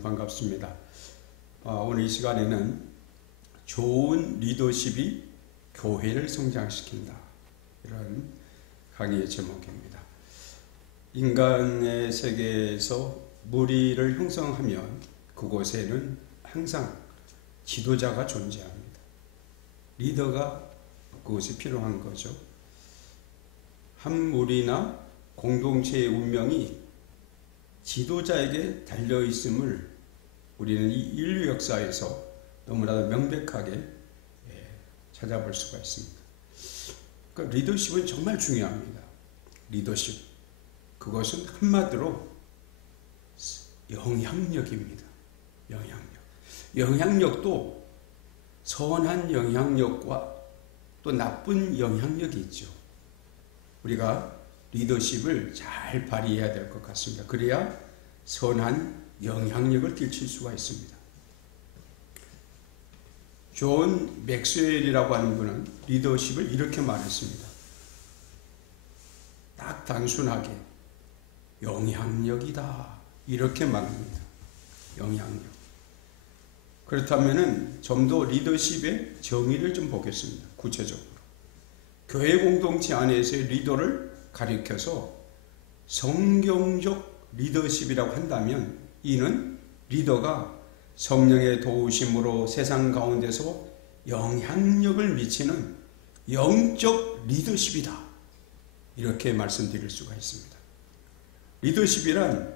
여러분 반갑습니다. 오늘 이 시간에는 좋은 리더십이 교회를 성장시킨다, 이런 강의의 제목입니다. 인간의 세계에서 무리를 형성하면 그곳에는 항상 지도자가 존재합니다. 리더가 그것이 필요한 거죠. 한 무리나 공동체의 운명이 지도자에게 달려있음을 우리는 이 인류 역사에서 너무나도 명백하게 찾아볼 수가 있습니다. 그러니까 리더십은 정말 중요합니다. 리더십, 그것은 한마디로 영향력입니다. 영향력도 선한 영향력과 또 나쁜 영향력이 있죠. 우리가 리더십을 잘 발휘해야 될 것 같습니다. 그래야 선한 영향력을 끼칠 수가 있습니다. 존 맥스웰이라고 하는 분은 리더십을 이렇게 말했습니다. 딱 단순하게 영향력이다, 이렇게 말합니다. 영향력. 그렇다면 좀 더 리더십의 정의를 좀 보겠습니다. 구체적으로 교회 공동체 안에서의 리더를 가리켜서 성경적 리더십이라고 한다면, 이는 리더가 성령의 도우심으로 세상 가운데서 영향력을 미치는 영적 리더십이다, 이렇게 말씀드릴 수가 있습니다. 리더십이란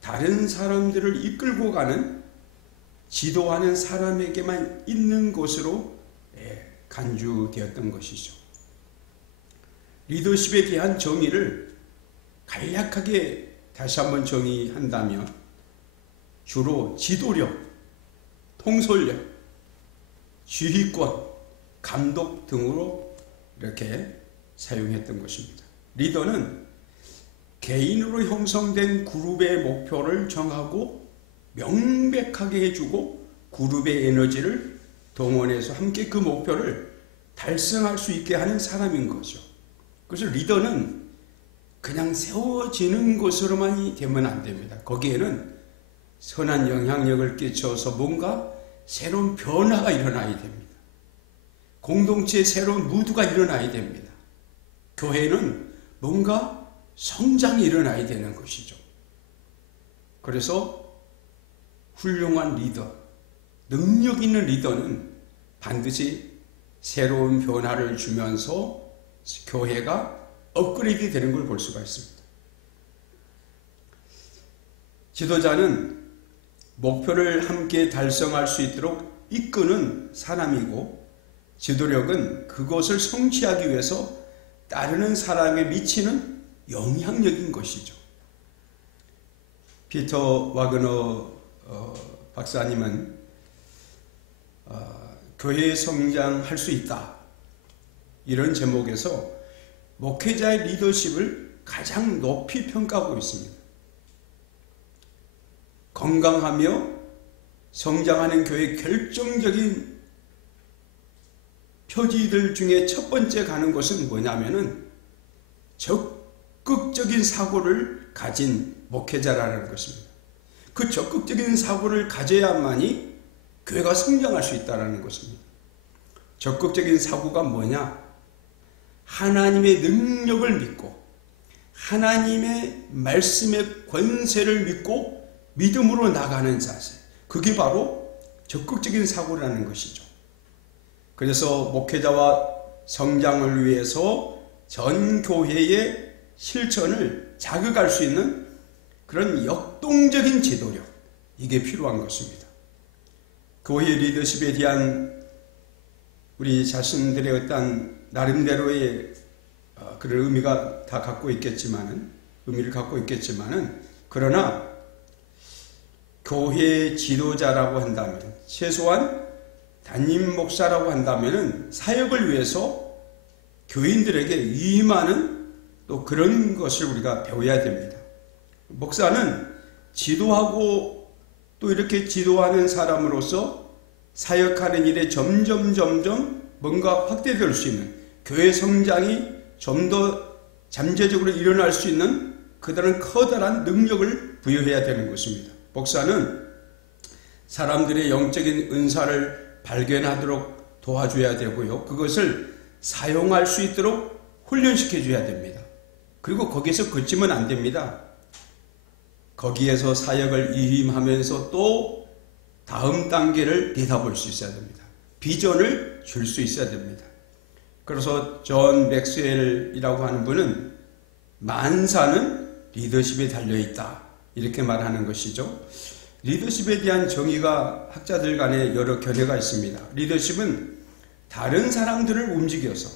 다른 사람들을 이끌고 가는, 지도하는 사람에게만 있는 것으로 간주되었던 것이죠. 리더십에 대한 정의를 간략하게 다시 한번 정의한다면, 주로 지도력, 통솔력, 지휘권, 감독 등으로 이렇게 사용했던 것입니다. 리더는 개인으로 형성된 그룹의 목표를 정하고 명백하게 해주고 그룹의 에너지를 동원해서 함께 그 목표를 달성할 수 있게 하는 사람인 거죠. 그래서 리더는 그냥 세워지는 것으로만 되면 안 됩니다. 거기에는 선한 영향력을 끼쳐서 뭔가 새로운 변화가 일어나야 됩니다. 공동체에 새로운 무드가 일어나야 됩니다. 교회는 뭔가 성장이 일어나야 되는 것이죠. 그래서 훌륭한 리더, 능력 있는 리더는 반드시 새로운 변화를 주면서 교회가 업그레이드 되는 걸 볼 수가 있습니다. 지도자는 목표를 함께 달성할 수 있도록 이끄는 사람이고, 지도력은 그것을 성취하기 위해서 따르는 사람에 미치는 영향력인 것이죠. 피터 와그너 박사님은 교회 성장할 수 있다, 이런 제목에서 목회자의 리더십을 가장 높이 평가하고 있습니다. 건강하며 성장하는 교회의 결정적인 표지들 중에 첫 번째 가는 것은 뭐냐면은 적극적인 사고를 가진 목회자라는 것입니다. 그 적극적인 사고를 가져야만이 교회가 성장할 수 있다는 것입니다. 적극적인 사고가 뭐냐? 하나님의 능력을 믿고 하나님의 말씀의 권세를 믿고 믿음으로 나가는 자세, 그게 바로 적극적인 사고라는 것이죠. 그래서 목회자와 성장을 위해서 전 교회의 실천을 자극할 수 있는 그런 역동적인 지도력, 이게 필요한 것입니다. 교회 리더십에 대한 우리 자신들의 어떤 나름대로의 그런 의미를 갖고 있겠지만은, 그러나 교회 지도자라고 한다면, 최소한 담임 목사라고 한다면 사역을 위해서 교인들에게 위임하는 또 그런 것을 우리가 배워야 됩니다. 목사는 지도하고 또 이렇게 지도하는 사람으로서 사역하는 일에 점점 뭔가 확대될 수 있는, 교회 성장이 좀 더 잠재적으로 일어날 수 있는 그다른 커다란 능력을 부여해야 되는 것입니다. 목사는 사람들의 영적인 은사를 발견하도록 도와줘야 되고요. 그것을 사용할 수 있도록 훈련시켜 줘야 됩니다. 그리고 거기에서 그치면 안 됩니다. 거기에서 사역을 이임하면서 또 다음 단계를 내다볼 수 있어야 됩니다. 비전을 줄 수 있어야 됩니다. 그래서 존 맥스웰이라고 하는 분은 만사는 리더십에 달려있다 이렇게 말하는 것이죠. 리더십에 대한 정의가 학자들 간에 여러 견해가 있습니다. 리더십은 다른 사람들을 움직여서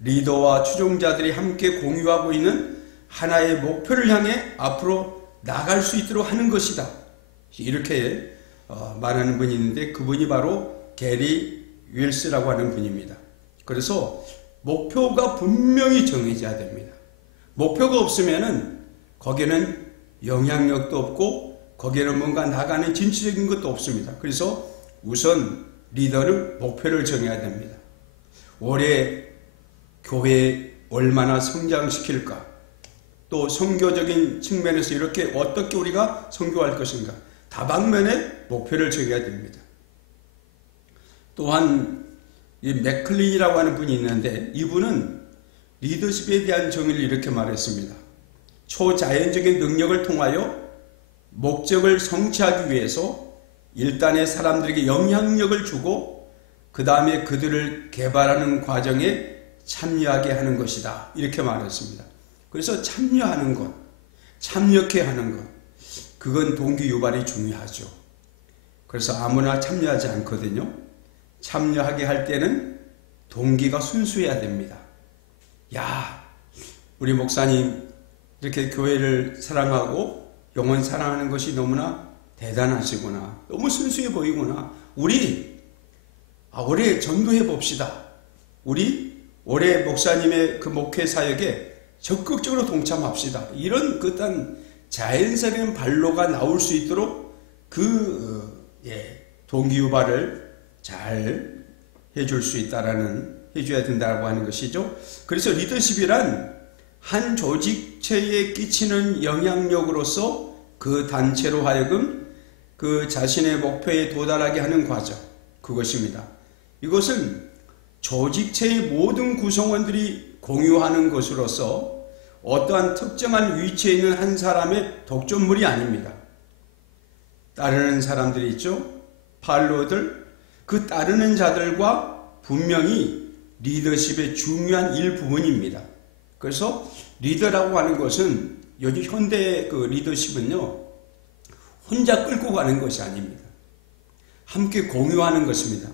리더와 추종자들이 함께 공유하고 있는 하나의 목표를 향해 앞으로 나갈 수 있도록 하는 것이다. 이렇게 말하는 분이 있는데 그분이 바로 게리 윌스라고 하는 분입니다. 그래서 목표가 분명히 정해져야 됩니다. 목표가 없으면은 거기에는 영향력도 없고 거기에는 뭔가 나가는 진취적인 것도 없습니다. 그래서 우선 리더는 목표를 정해야 됩니다. 올해 교회 얼마나 성장시킬까? 또 선교적인 측면에서 이렇게 어떻게 우리가 선교할 것인가? 다방면의 목표를 정해야 됩니다. 또한 이 맥클린이라고 하는 분이 있는데 이분은 리더십에 대한 정의를 이렇게 말했습니다. 초자연적인 능력을 통하여 목적을 성취하기 위해서 일단의 사람들에게 영향력을 주고 그 다음에 그들을 개발하는 과정에 참여하게 하는 것이다. 이렇게 말했습니다. 그래서 참여하는 것, 참여케 하는 것, 그건 동기 유발이 중요하죠. 그래서 아무나 참여하지 않거든요. 참여하게 할 때는 동기가 순수해야 됩니다. 야, 우리 목사님 이렇게 교회를 사랑하고 영혼 사랑하는 것이 너무나 대단하시구나. 너무 순수해 보이구나. 우리 올해 전도해 봅시다. 우리 올해 목사님의 그 목회 사역에 적극적으로 동참합시다. 이런 그딴 자연스러운 발로가 나올 수 있도록 동기 유발을 잘 해줄 수 있다라는 해줘야 된다고 하는 것이죠. 그래서 리더십이란 한 조직체에 끼치는 영향력으로서 그 단체로 하여금 그 자신의 목표에 도달하게 하는 과정, 그것입니다. 이것은 조직체의 모든 구성원들이 공유하는 것으로서 어떠한 특정한 위치에 있는 한 사람의 독점물이 아닙니다. 따르는 사람들이 있죠. 팔로워들, 그 따르는 자들과 분명히 리더십의 중요한 일부분입니다. 그래서 리더라고 하는 것은 요즘 현대 그 리더십은요, 혼자 끌고 가는 것이 아닙니다. 함께 공유하는 것입니다.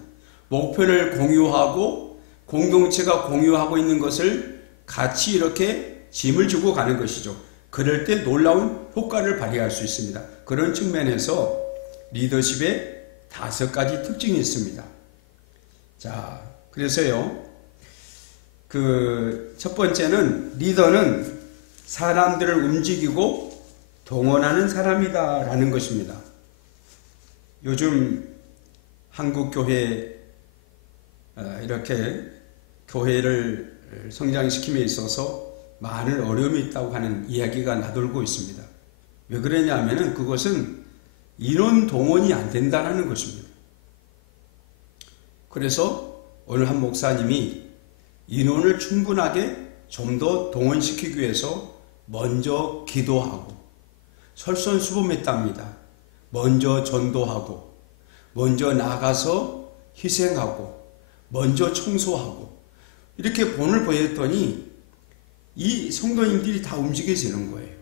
목표를 공유하고 공동체가 공유하고 있는 것을 같이 이렇게 짐을 지고 가는 것이죠. 그럴 때 놀라운 효과를 발휘할 수 있습니다. 그런 측면에서 리더십에 5가지 특징이 있습니다. 자, 그래서요, 첫 번째는 리더는 사람들을 움직이고 동원하는 사람이다라는 것입니다. 요즘 한국 교회 이렇게 교회를 성장시킴에 있어서 많은 어려움이 있다고 하는 이야기가 나돌고 있습니다. 왜 그러냐면은 그것은 인원 동원이 안 된다는 것입니다. 그래서 오늘 한 목사님이 인원을 충분하게 좀 더 동원시키기 위해서 먼저 기도하고 설선수범했답니다. 먼저 전도하고 먼저 나가서 희생하고 먼저 청소하고 이렇게 본을 보였더니 이 성도님들이 다 움직여지는 거예요.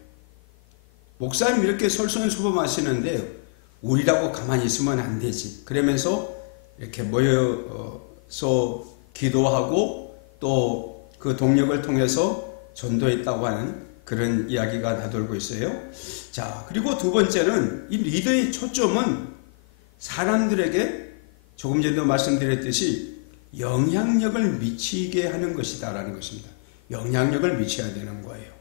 목사님 이렇게 설선수범하시는데 우리라고 가만히 있으면 안 되지. 그러면서 이렇게 모여서 기도하고 또 그 동력을 통해서 전도했다고 하는 그런 이야기가 나돌고 있어요. 자, 그리고 두 번째는 이 리더의 초점은 사람들에게 조금 전에도 말씀드렸듯이 영향력을 미치게 하는 것이다라는 것입니다. 영향력을 미쳐야 되는 거예요.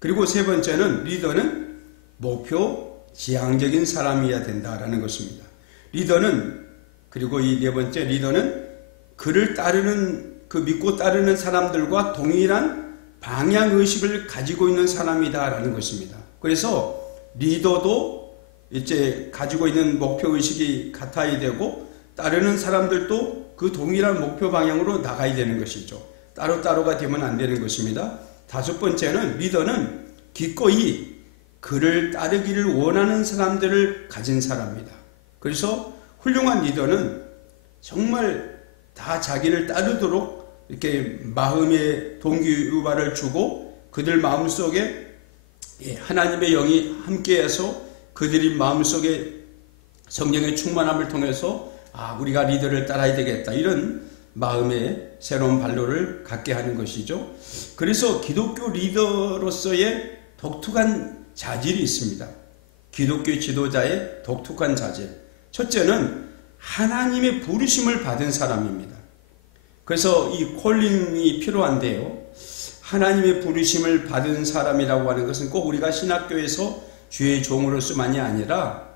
그리고 세 번째는 리더는 목표 지향적인 사람이어야 된다라는 것입니다. 리더는, 그리고 이 네 번째 리더는 그를 따르는, 그 믿고 따르는 사람들과 동일한 방향의식을 가지고 있는 사람이다라는 것입니다. 그래서 리더도 이제 가지고 있는 목표 의식이 같아야 되고 따르는 사람들도 그 동일한 목표 방향으로 나가야 되는 것이죠. 따로따로가 되면 안 되는 것입니다. 다섯 번째는 리더는 기꺼이 그를 따르기를 원하는 사람들을 가진 사람입니다. 그래서 훌륭한 리더는 정말 다 자기를 따르도록 이렇게 마음의 동기유발을 주고 그들 마음속에 하나님의 영이 함께해서 그들이 마음속에 성령의 충만함을 통해서 우리가 리더를 따라야 되겠다 이런 마음의 새로운 발로를 갖게 하는 것이죠. 그래서 기독교 리더로서의 독특한 자질이 있습니다. 기독교 지도자의 독특한 자질. 첫째는 하나님의 부르심을 받은 사람입니다. 그래서 이 콜링이 필요한데요. 하나님의 부르심을 받은 사람이라고 하는 것은 꼭 우리가 신학교에서 주의 종으로서만이 아니라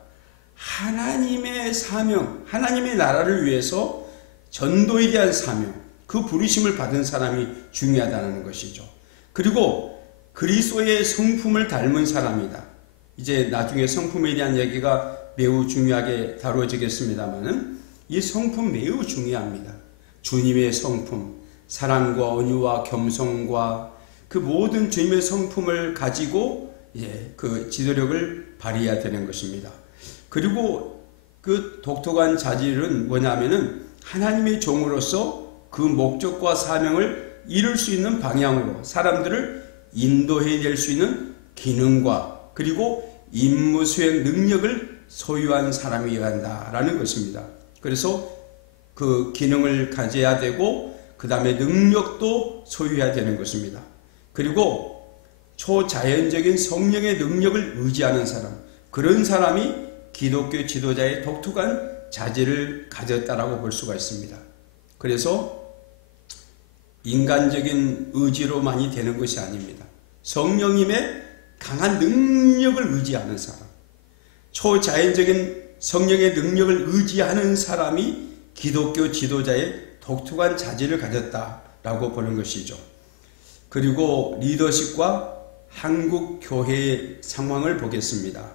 하나님의 사명, 하나님의 나라를 위해서 전도에 대한 사명, 그 부르심을 받은 사람이 중요하다는 것이죠. 그리고 그리스도의 성품을 닮은 사람이다. 이제 나중에 성품에 대한 얘기가 매우 중요하게 다루어지겠습니다만은 이 성품 매우 중요합니다. 주님의 성품, 사랑과 온유와 겸손과 그 모든 주님의 성품을 가지고 그 지도력을 발휘해야 되는 것입니다. 그리고 그 독특한 자질은 뭐냐면은 하나님의 종으로서 그 목적과 사명을 이룰 수 있는 방향으로 사람들을 인도해 낼 수 있는 기능과 그리고 임무 수행 능력을 소유한 사람이어야 한다라는 것입니다. 그래서 그 기능을 가져야 되고 그 다음에 능력도 소유해야 되는 것입니다. 그리고 초자연적인 성령의 능력을 의지하는 사람, 그런 사람이 기독교 지도자의 독특한 자질을 가졌다라고 볼 수가 있습니다. 그래서 인간적인 의지로만이 되는 것이 아닙니다. 성령님의 강한 능력을 의지하는 사람, 초자연적인 성령의 능력을 의지하는 사람이 기독교 지도자의 독특한 자질을 가졌다라고 보는 것이죠. 그리고 리더십과 한국 교회의 상황을 보겠습니다.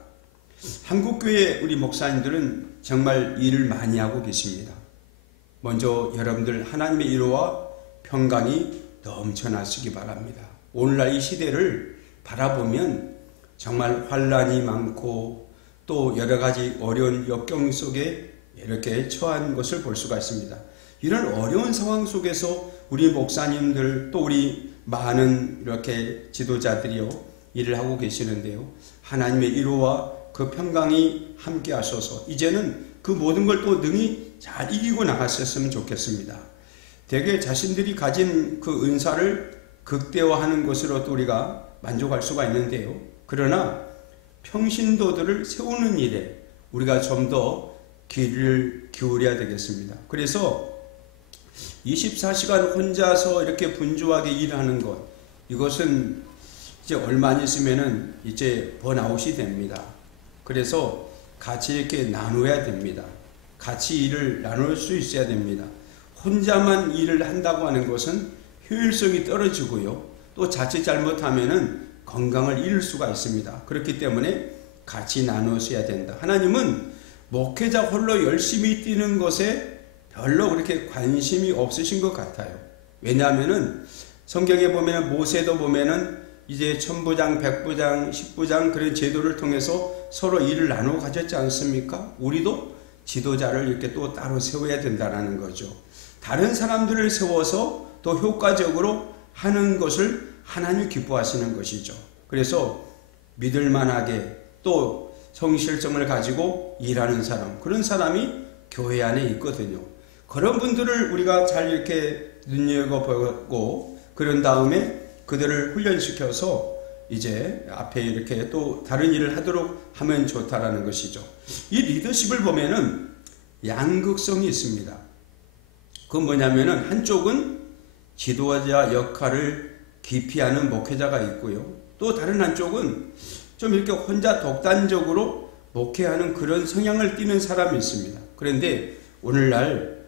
한국 교회 우리 목사님들은 정말 일을 많이 하고 계십니다. 먼저 여러분들 하나님의 위로와 평강이 넘쳐나시기 바랍니다. 오늘날 이 시대를 바라보면 정말 환란이 많고 또 여러 가지 어려운 역경 속에 이렇게 처한 것을 볼 수가 있습니다. 이런 어려운 상황 속에서 우리 목사님들 또 우리 많은 이렇게 지도자들이요 일을 하고 계시는데요. 하나님의 위로와 그 평강이 함께 하셔서 이제는 그 모든 걸 또 능히 잘 이기고 나갔었으면 좋겠습니다. 대개 자신들이 가진 그 은사를 극대화하는 것으로도 우리가 만족할 수가 있는데요. 그러나 평신도들을 세우는 일에 우리가 좀 더 귀를 기울여야 되겠습니다. 그래서 24시간 혼자서 이렇게 분주하게 일하는 것, 이것은 이제 얼마 안 있으면은 이제 번아웃이 됩니다. 그래서 같이 이렇게 나눠야 됩니다. 같이 일을 나눌 수 있어야 됩니다. 혼자만 일을 한다고 하는 것은 효율성이 떨어지고요. 또 자칫 잘못하면은 건강을 잃을 수가 있습니다. 그렇기 때문에 같이 나누어야 된다. 하나님은 목회자 홀로 열심히 뛰는 것에 별로 그렇게 관심이 없으신 것 같아요. 왜냐하면은 성경에 보면은 모세도 보면은 이제 천부장, 백부장, 십부장 그런 제도를 통해서 서로 일을 나누어 가졌지 않습니까? 우리도 지도자를 이렇게 또 따로 세워야 된다는 거죠. 다른 사람들을 세워서 또 효과적으로 하는 것을 하나님 기뻐하시는 것이죠. 그래서 믿을만하게 또 성실성을 가지고 일하는 사람, 그런 사람이 교회 안에 있거든요. 그런 분들을 우리가 잘 이렇게 눈여겨보고 그런 다음에 그들을 훈련시켜서 이제 앞에 이렇게 또 다른 일을 하도록 하면 좋다라는 것이죠. 이 리더십을 보면은 양극성이 있습니다. 그건 뭐냐면은 한쪽은 지도자 역할을 깊이 하는 목회자가 있고요. 또 다른 한쪽은 좀 이렇게 혼자 독단적으로 목회하는 그런 성향을 띠는 사람이 있습니다. 그런데 오늘날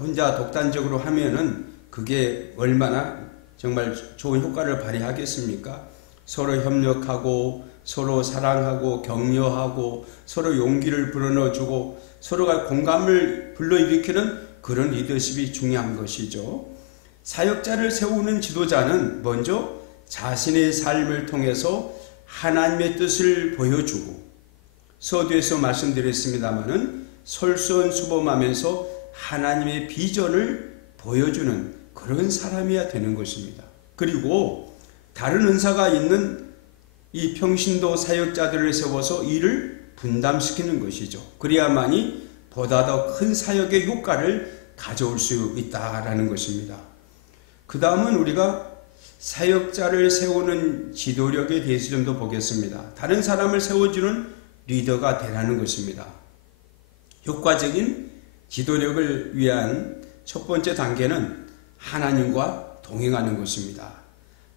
혼자 독단적으로 하면은 그게 얼마나 정말 좋은 효과를 발휘하겠습니까? 서로 협력하고 서로 사랑하고 격려하고 서로 용기를 불어넣어주고 서로가 공감을 불러일으키는 그런 리더십이 중요한 것이죠. 사역자를 세우는 지도자는 먼저 자신의 삶을 통해서 하나님의 뜻을 보여주고, 서두에서 말씀드렸습니다마는 솔선수범하면서 하나님의 비전을 보여주는 그런 사람이어야 되는 것입니다. 그리고 다른 은사가 있는 이 평신도 사역자들을 세워서 일을 분담시키는 것이죠. 그래야만이 보다 더 큰 사역의 효과를 가져올 수 있다라는 것입니다. 그 다음은 우리가 사역자를 세우는 지도력에 대해서 좀 더 보겠습니다. 다른 사람을 세워주는 리더가 되라는 것입니다. 효과적인 지도력을 위한 첫 번째 단계는 하나님과 동행하는 것입니다.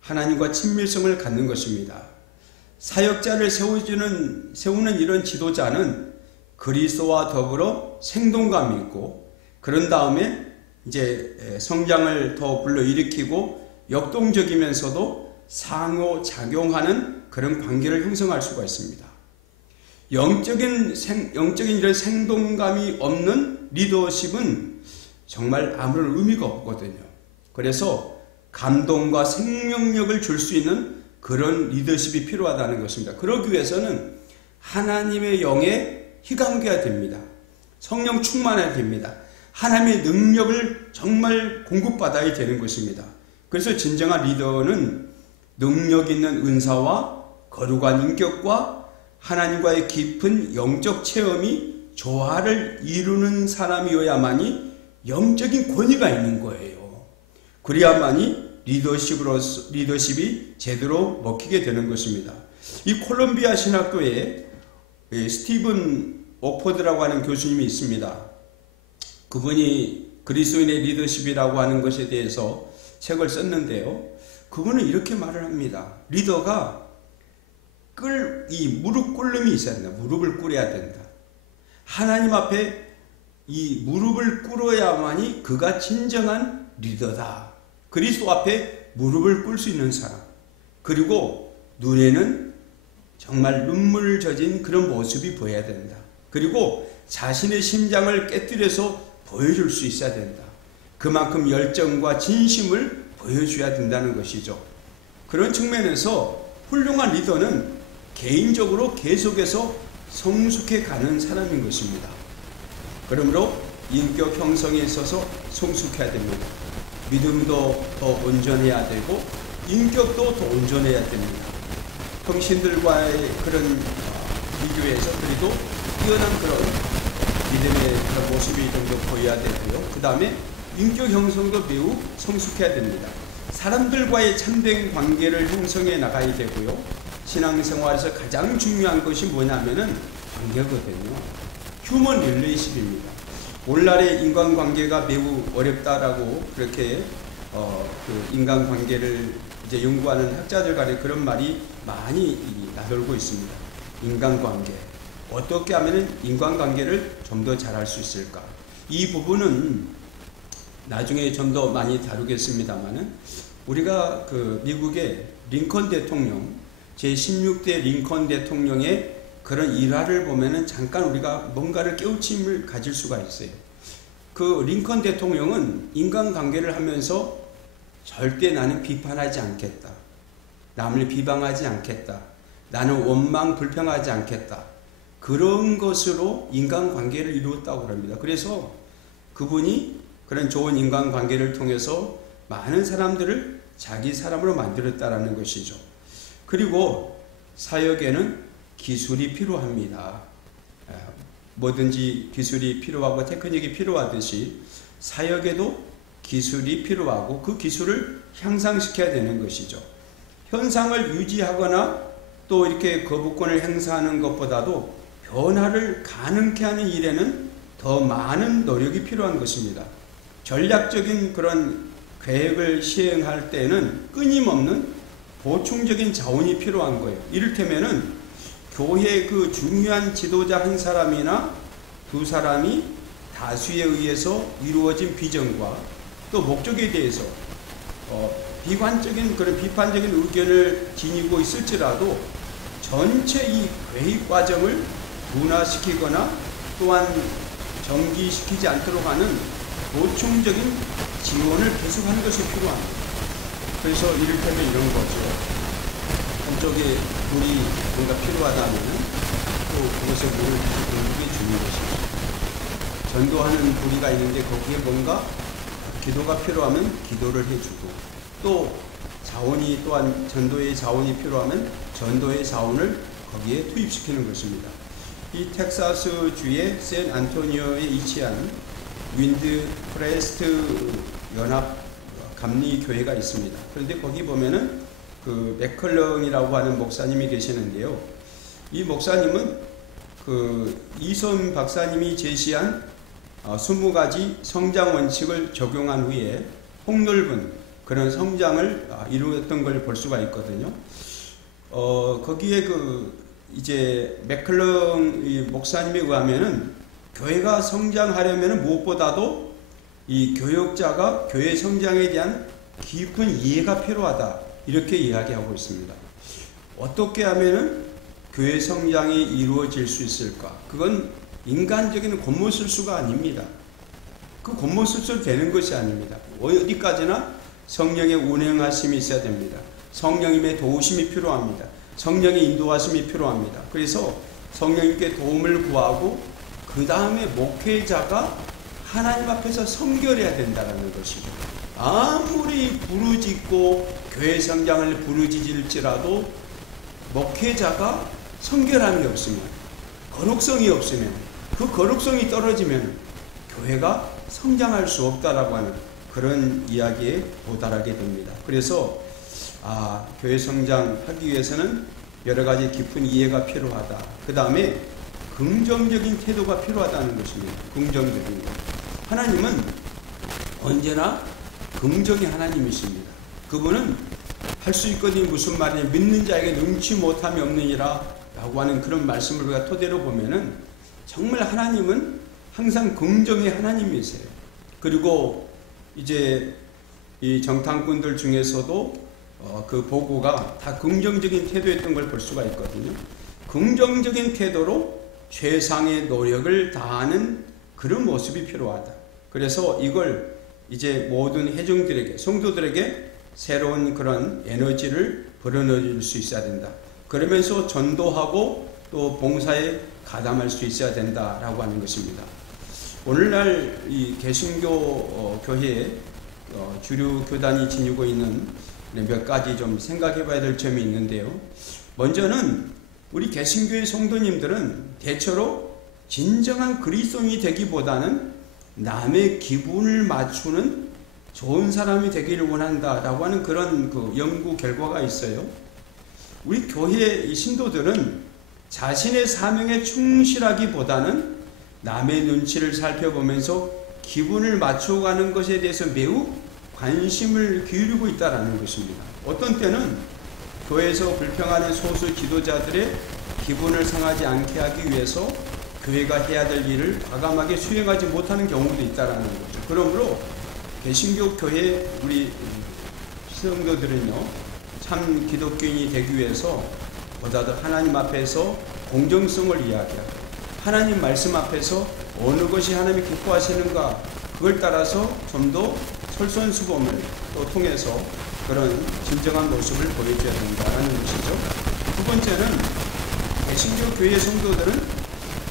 하나님과 친밀성을 갖는 것입니다. 사역자를 세우는 이런 지도자는 그리스도와 더불어 생동감이 있고, 그런 다음에 이제 성장을 더 불러일으키고 역동적이면서도 상호작용하는 그런 관계를 형성할 수가 있습니다. 영적인 이런 생동감이 없는 리더십은 정말 아무런 의미가 없거든요. 그래서 감동과 생명력을 줄 수 있는 그런 리더십이 필요하다는 것입니다. 그러기 위해서는 하나님의 영에 희감해야 됩니다. 성령 충만해야 됩니다. 하나님의 능력을 정말 공급받아야 되는 것입니다. 그래서 진정한 리더는 능력 있는 은사와 거룩한 인격과 하나님과의 깊은 영적 체험이 조화를 이루는 사람이어야만이 영적인 권위가 있는 거예요. 그래야만이 리더십이 제대로 먹히게 되는 것입니다. 이 콜롬비아 신학교에 스티븐 오포드라고 하는 교수님이 있습니다. 그분이 그리스도인의 리더십이라고 하는 것에 대해서 책을 썼는데요. 그분은 이렇게 말을 합니다. 리더가 이 무릎 꿇음이 있어야 된다. 무릎을 꿇어야 된다. 하나님 앞에 이 무릎을 꿇어야만이 그가 진정한 리더다. 그리스도 앞에 무릎을 꿇을 수 있는 사람. 그리고 눈에는 정말 눈물 젖은 그런 모습이 보여야 된다. 그리고 자신의 심장을 깨뜨려서 보여줄 수 있어야 된다. 그만큼 열정과 진심을 보여줘야 된다는 것이죠. 그런 측면에서 훌륭한 리더는 개인적으로 계속해서 성숙해 가는 사람인 것입니다. 그러므로 인격 형성에 있어서 성숙해야 됩니다. 믿음도 더 온전해야 되고 인격도 더 온전해야 됩니다. 평신들과의 그런 비교에서 그래도 뛰어난 그런 믿음의 그런 모습이 좀 더 보여야 되고요. 그 다음에 인격 형성도 매우 성숙해야 됩니다. 사람들과의 참된 관계를 형성해 나가야 되고요. 신앙생활에서 가장 중요한 것이 뭐냐면은 관계거든요. 휴먼 릴레이십입니다. 오늘날의 인간관계가 매우 어렵다라고 그렇게 그 인간관계를 이제 연구하는 학자들 간에 그런 말이 많이 나돌고 있습니다. 인간관계. 어떻게 하면 인간관계를 좀 더 잘할 수 있을까? 이 부분은 나중에 좀 더 많이 다루겠습니다만은 우리가 그 미국의 링컨 대통령, 제16대 링컨 대통령의 그런 일화를 보면은 잠깐 우리가 뭔가를 깨우침을 가질 수가 있어요. 그 링컨 대통령은 인간관계를 하면서 절대 나는 비판하지 않겠다. 남을 비방하지 않겠다. 나는 원망 불평하지 않겠다. 그런 것으로 인간관계를 이루었다고 합니다. 그래서 그분이 그런 좋은 인간관계를 통해서 많은 사람들을 자기 사람으로 만들었다라는 것이죠. 그리고 사역에는 기술이 필요합니다. 뭐든지 기술이 필요하고 테크닉이 필요하듯이 사역에도 기술이 필요하고 그 기술을 향상시켜야 되는 것이죠. 현상을 유지하거나 또 이렇게 거부권을 행사하는 것보다도 변화를 가능케 하는 일에는 더 많은 노력이 필요한 것입니다. 전략적인 그런 계획을 시행할 때는 끊임없는 보충적인 자원이 필요한 거예요. 이를테면은 교회 그 중요한 지도자 한 사람이나 두 사람이 다수에 의해서 이루어진 비전과 또 목적에 대해서 비관적인 그런 비판적인 의견을 지니고 있을지라도 전체 이 회의 과정을 둔화시키거나 또한 정지시키지 않도록 하는 보충적인 지원을 계속하는 것이 필요합니다. 그래서 이를테면 이런 거죠. 한쪽에 물이 뭔가 필요하다면 또 그것에 물을 계속 주는 것입니다. 전도하는 부리가 있는데 거기에 뭔가 기도가 필요하면 기도를 해주고, 또 자원이 또한 전도의 자원이 필요하면 전도의 자원을 거기에 투입시키는 것입니다. 이 텍사스 주의 샌 안토니오에 위치한 윈드 프레스트 연합 감리 교회가 있습니다. 그런데 거기 보면은 그 맥컬렁이라고 하는 목사님이 계시는데요. 이 목사님은 그 이선 박사님이 제시한 20가지 성장 원칙을 적용한 후에 폭넓은 그런 성장을 이루었던 걸 볼 수가 있거든요. 거기에 이제 맥컬렁 목사님에 의하면은 교회가 성장하려면 무엇보다도 이 교역자가 교회 성장에 대한 깊은 이해가 필요하다, 이렇게 이야기하고 있습니다. 어떻게 하면은 교회 성장이 이루어질 수 있을까? 그건 인간적인 겉모술수가 아닙니다. 그 겉모술수 되는 것이 아닙니다. 어디까지나 성령의 운행하심이 있어야 됩니다. 성령님의 도우심이 필요합니다. 성령의 인도하심이 필요합니다. 그래서 성령님께 도움을 구하고 그 다음에 목회자가 하나님 앞에서 성결해야 된다는 것이죠. 아무리 부르짖고 교회 성장을 부르짖을지라도 목회자가 성결함이 없으면, 거룩성이 없으면, 그 거룩성이 떨어지면 교회가 성장할 수 없다라고 하는 그런 이야기에 도달하게 됩니다. 그래서 교회 성장하기 위해서는 여러 가지 깊은 이해가 필요하다. 그 다음에 긍정적인 태도가 필요하다는 것입니다. 긍정적인 것. 하나님은 언제나 긍정의 하나님이십니다. 그분은 할 수 있거든요. 무슨 말이냐, 믿는 자에게 능치 못함이 없느니라 라고 하는 그런 말씀을 우리가 토대로 보면은 정말 하나님은 항상 긍정의 하나님이세요. 그리고 이제 이 정탐꾼들 중에서도 그 보고가 다 긍정적인 태도였던 걸 볼 수가 있거든요. 긍정적인 태도로 최상의 노력을 다하는 그런 모습이 필요하다. 그래서 이걸 이제 모든 회중들에게, 성도들에게 새로운 그런 에너지를 불어넣어 줄 수 있어야 된다. 그러면서 전도하고 또 봉사에 가담할 수 있어야 된다라고 하는 것입니다. 오늘날 이 개신교 교회에 주류 교단이 지니고 있는 몇 가지 좀 생각해 봐야 될 점이 있는데요. 먼저는 우리 개신교의 성도님들은 대체로 진정한 그리스도인이 되기보다는 남의 기분을 맞추는 좋은 사람이 되기를 원한다라고 하는 그런 연구 결과가 있어요. 우리 교회의 신도들은 자신의 사명에 충실하기보다는 남의 눈치를 살펴보면서 기분을 맞춰가는 것에 대해서 매우 관심을 기울이고 있다는 것입니다. 어떤 때는 교회에서 불평하는 소수 지도자들의 기분을 상하지 않게 하기 위해서 교회가 해야 될 일을 과감하게 수행하지 못하는 경우도 있다는 거죠. 그러므로 개신교 교회 우리 성도들은요, 참 기독교인이 되기 위해서 보다도 하나님 앞에서 공정성을 이야기하고 하나님 말씀 앞에서 어느 것이 하나님이 기뻐하시는가, 그걸 따라서 좀 더 솔선수범을 또 통해서 그런 진정한 모습을 보여줘야 된다는 것이죠. 두 번째는 개신교 교회 성도들은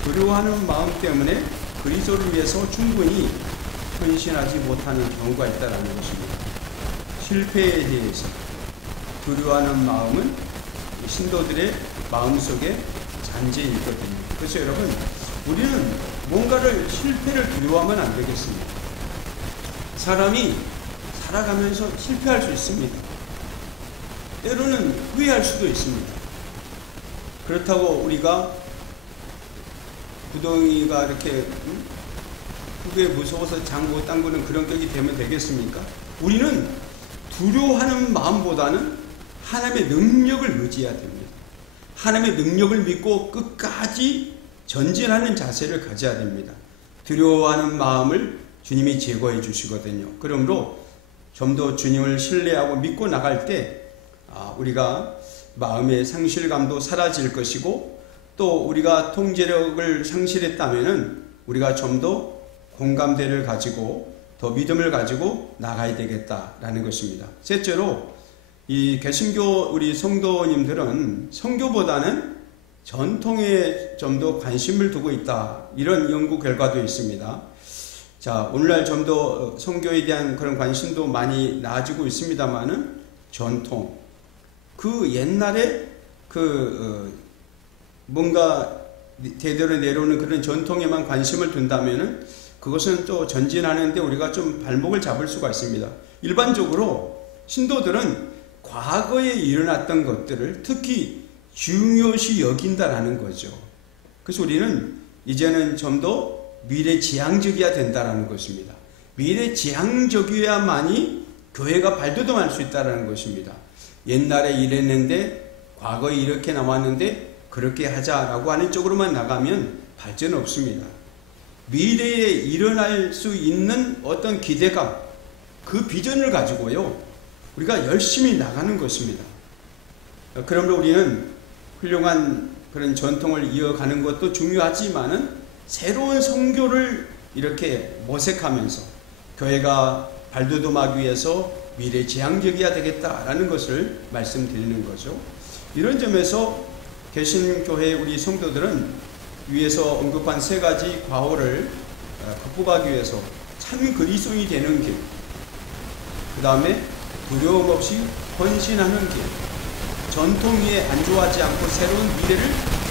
두려워하는 마음 때문에 그리스도를 위해서 충분히 헌신하지 못하는 경우가 있다는 것입니다. 실패에 대해서 두려워하는 마음은 신도들의 마음속에 잔재해 있거든요. 그래서 여러분, 우리는 뭔가를 실패를 두려워하면 안 되겠습니다. 사람이 살아가면서 실패할 수 있습니다. 때로는 후회할 수도 있습니다. 그렇다고 우리가 구덩이가 이렇게 후회에 무서워서 장고 땅구는 그런 격이 되면 되겠습니까? 우리는 두려워하는 마음보다는 하나님의 능력을 의지해야 됩니다. 하나님의 능력을 믿고 끝까지 전진하는 자세를 가져야 됩니다. 두려워하는 마음을 주님이 제거해 주시거든요. 그러므로 좀 더 주님을 신뢰하고 믿고 나갈 때 우리가 마음의 상실감도 사라질 것이고, 또 우리가 통제력을 상실했다면은 우리가 좀 더 공감대를 가지고 더 믿음을 가지고 나가야 되겠다라는 것입니다. 셋째로, 이 개신교 우리 성도님들은 선교보다는 전통에 좀 더 관심을 두고 있다, 이런 연구 결과도 있습니다. 자, 오늘날 좀 더 선교에 대한 그런 관심도 많이 나아지고 있습니다만은 전통, 그 옛날에 뭔가 대대로 내려오는 그런 전통에만 관심을 둔다면은 그것은 또 전진하는데 우리가 좀 발목을 잡을 수가 있습니다. 일반적으로 신도들은 과거에 일어났던 것들을 특히 중요시 여긴다라는 거죠. 그래서 우리는 이제는 좀 더 미래지향적이어야 된다는 것입니다. 미래지향적이어야만이 교회가 발돋움할 수 있다는 것입니다. 옛날에 이랬는데, 과거에 이렇게 나왔는데 그렇게 하자라고 하는 쪽으로만 나가면 발전 없습니다. 미래에 일어날 수 있는 어떤 기대감, 그 비전을 가지고요, 우리가 열심히 나가는 것입니다. 그러므로 우리는 훌륭한 그런 전통을 이어가는 것도 중요하지만은 새로운 선교를 이렇게 모색하면서 교회가 발돋움하기 위해서 미래지향적이어야 되겠다라는 것을 말씀드리는 거죠. 이런 점에서 개신교회 우리 성도들은 위에서 언급한 세 가지 과오를 극복하기 위해서 참 그리스도인이 되는 길, 그 다음에 두려움 없이 헌신하는 길, 전통 위에 안주하지 않고 새로운 미래를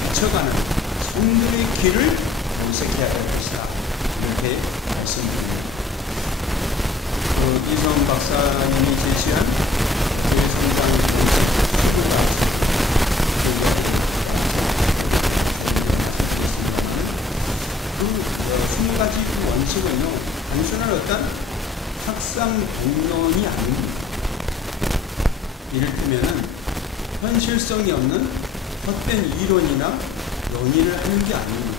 비춰가는 성들의 길을 모색해야 될 것이다, 이렇게 말씀드립니다. 이성 박사님이 제시한 교회 성장 원칙 20가지 그 원칙은요, 단순한 어떤 학상 공론이 아닙니다. 이를테면은 현실성이 없는 헛된 이론이나 논의를 하는 게 아닙니다.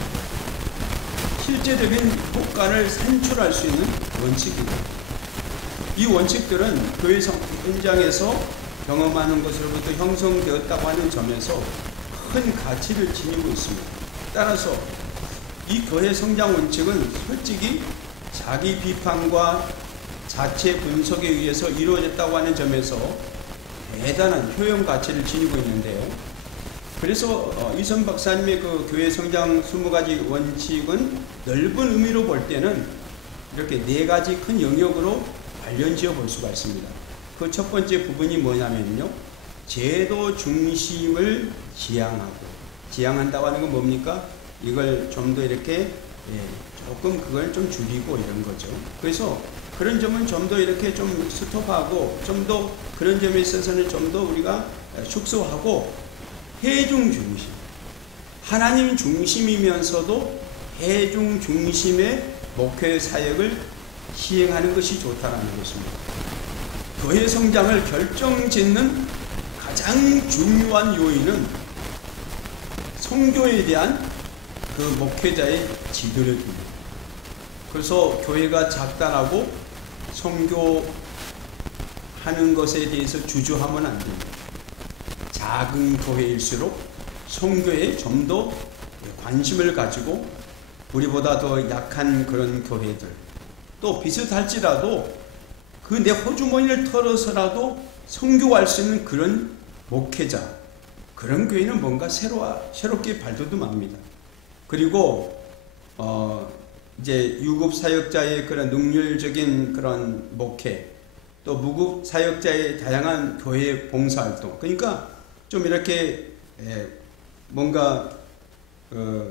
실제적인 효과를 산출할 수 있는 원칙입니다. 이 원칙들은 교회 현장에서 경험하는 것으로부터 형성되었다고 하는 점에서 큰 가치를 지니고 있습니다. 따라서 이 교회 성장 원칙은 솔직히 자기 비판과 자체 분석에 의해서 이루어졌다고 하는 점에서 대단한 효용 가치를 지니고 있는데요. 그래서 이선 박사님의 그 교회 성장 20가지 원칙은 넓은 의미로 볼 때는 이렇게 4가지 큰 영역으로 관련지어 볼 수가 있습니다. 그 첫 번째 부분이 뭐냐면요, 제도 중심을 지향한다고 하는 건 뭡니까? 이걸 좀 더 이렇게 조금 그걸 좀 줄이고 이런 거죠. 그래서 그런 점은 좀 더 이렇게 좀 스톱하고, 좀 더 그런 점에 있어서는 좀 더 우리가 축소하고, 회중 중심, 하나님 중심이면서도 회중 중심의 목회 사역을 시행하는 것이 좋다는 것입니다. 교회 성장을 결정짓는 가장 중요한 요인은 선교에 대한 그 목회자의 지도력입니다. 그래서 교회가 작다라고 선교하는 것에 대해서 주저하면 안 됩니다. 작은 교회일수록 선교에 좀 더 관심을 가지고, 우리보다 더 약한 그런 교회들, 또 비슷할지라도 그 내 호주머니를 털어서라도 선교할 수 있는 그런 목회자, 그런 교회는 뭔가 새롭게 발돋움합니다. 그리고 이제 유급 사역자의 그런 능률적인 그런 목회, 또 무급 사역자의 다양한 교회 봉사활동, 그러니까 좀 이렇게 뭔가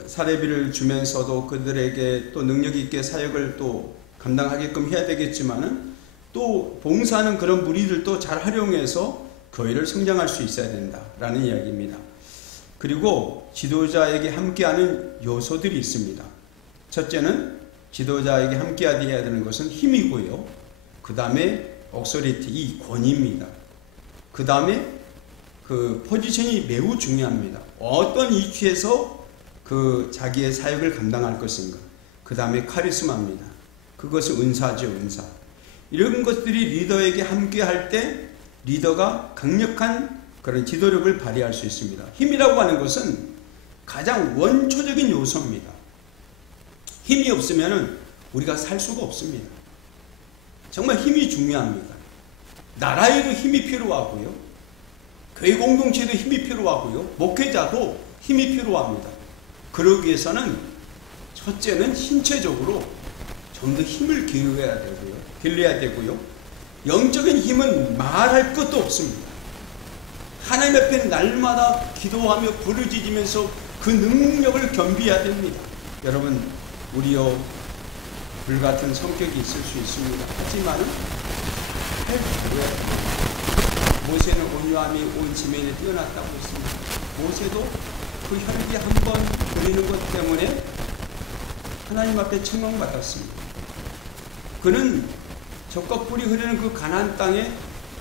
사례비를 주면서도 그들에게 또 능력 있게 사역을 또 감당하게끔 해야 되겠지만은, 또 봉사하는 그런 무리들도 잘 활용해서 교회를 성장할 수 있어야 된다라는 이야기입니다. 그리고 지도자에게 함께하는 요소들이 있습니다. 첫째는 지도자에게 함께해야 되는 것은 힘이고요. 그 다음에 억소리티, 이 권위입니다. 그 다음에 그 포지션이 매우 중요합니다. 어떤 위치에서 그 자기의 사역을 감당할 것인가. 그 다음에 카리스마입니다. 그것은 은사죠, 은사. 이런 것들이 리더에게 함께 할 때 리더가 강력한 그런 지도력을 발휘할 수 있습니다. 힘이라고 하는 것은 가장 원초적인 요소입니다. 힘이 없으면 우리가 살 수가 없습니다. 정말 힘이 중요합니다. 나라에도 힘이 필요하고요. 교회 공동체도 힘이 필요하고요. 목회자도 힘이 필요합니다. 그러기 위해서는 첫째는 신체적으로 좀 더 힘을 길러야 되고요. 영적인 힘은 말할 것도 없습니다. 하나님 앞에 날마다 기도하며 부르짖으면서 그 능력을 겸비해야 됩니다. 여러분, 우리요 불같은 성격이 있을 수 있습니다. 하지만 모세는 온유함이 온 지면에 뛰어났다고 했습니다. 모세도 그 혈기 한번 그리는 것 때문에 하나님 앞에 책망받았습니다. 그는 적과 뿔이 흐르는 그 가나안 땅에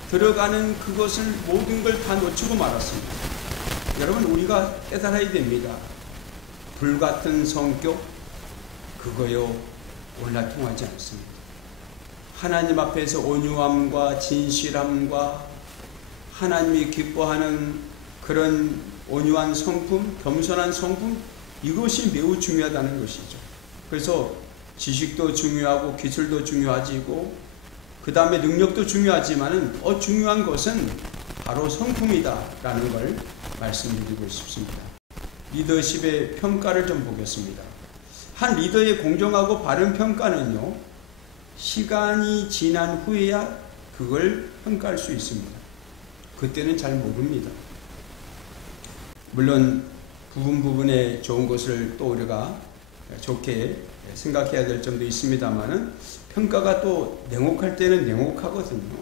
들어가는 그것을 모든 걸 다 놓치고 말았습니다. 여러분, 우리가 깨달아야 됩니다. 불같은 성격 그거요 올라통하지 않습니다. 하나님 앞에서 온유함과 진실함과 하나님이 기뻐하는 그런 온유한 성품, 겸손한 성품, 이것이 매우 중요하다는 것이죠. 그래서 지식도 중요하고 기술도 중요하지고 그 다음에 능력도 중요하지만 중요한 것은 바로 성품이다라는 걸 말씀드리고 싶습니다. 리더십의 평가를 좀 보겠습니다. 한 리더의 공정하고 바른 평가는요, 시간이 지난 후에야 그걸 평가할 수 있습니다. 그때는 잘 모릅니다. 물론 부분에 좋은 것을 또 우리가 좋게 생각해야 될 점도 있습니다만은 평가가 또 냉혹할 때는 냉혹하거든요.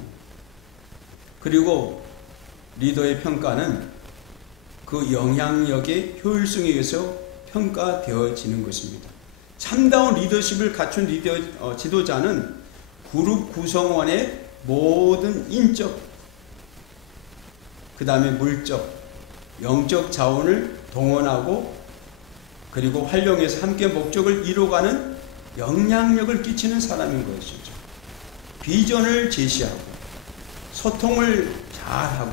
그리고 리더의 평가는 그 영향력의 효율성에 의해서 평가되어지는 것입니다. 참다운 리더십을 갖춘 지도자는 그룹 구성원의 모든 인적, 그 다음에 물적, 영적 자원을 동원하고 그리고 활용해서 함께 목적을 이루어가는 영향력을 끼치는 사람인 것이죠. 비전을 제시하고 소통을 잘하고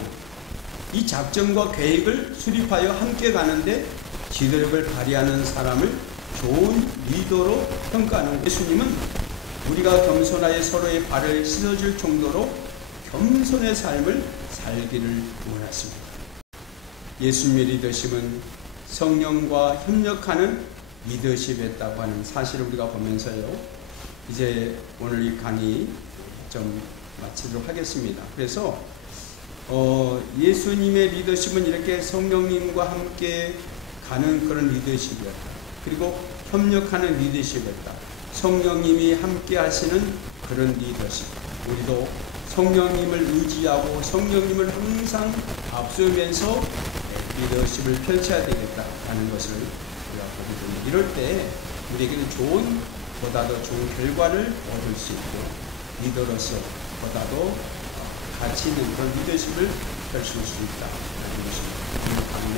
이 작전과 계획을 수립하여 함께 가는데 지도력을 발휘하는 사람을 좋은 리더로 평가하는 예수님은 우리가 겸손하여 서로의 발을 씻어줄 정도로 겸손의 삶을 살기를 원하십니다. 예수님의 리더십은 성령과 협력하는 리더십이었다고 하는 사실을 우리가 보면서요, 이제 오늘 이 강의 좀 마치도록 하겠습니다. 그래서 예수님의 리더십은 이렇게 성령님과 함께 가는 그런 리더십이었다. 그리고 협력하는 리더십이었다. 성령님이 함께 하시는 그런 리더십. 우리도 성령님을 의지하고 성령님을 항상 앞서면서 리더십을 펼쳐야 되겠다라는 것을 우리가 보거든요. 이럴 때 우리에게는 보다 더 좋은 결과를 얻을 수 있고 리더로서 보다 더 가치 있는 그런 리더십을 펼칠 수 있다라는 것입니다. 이 강의는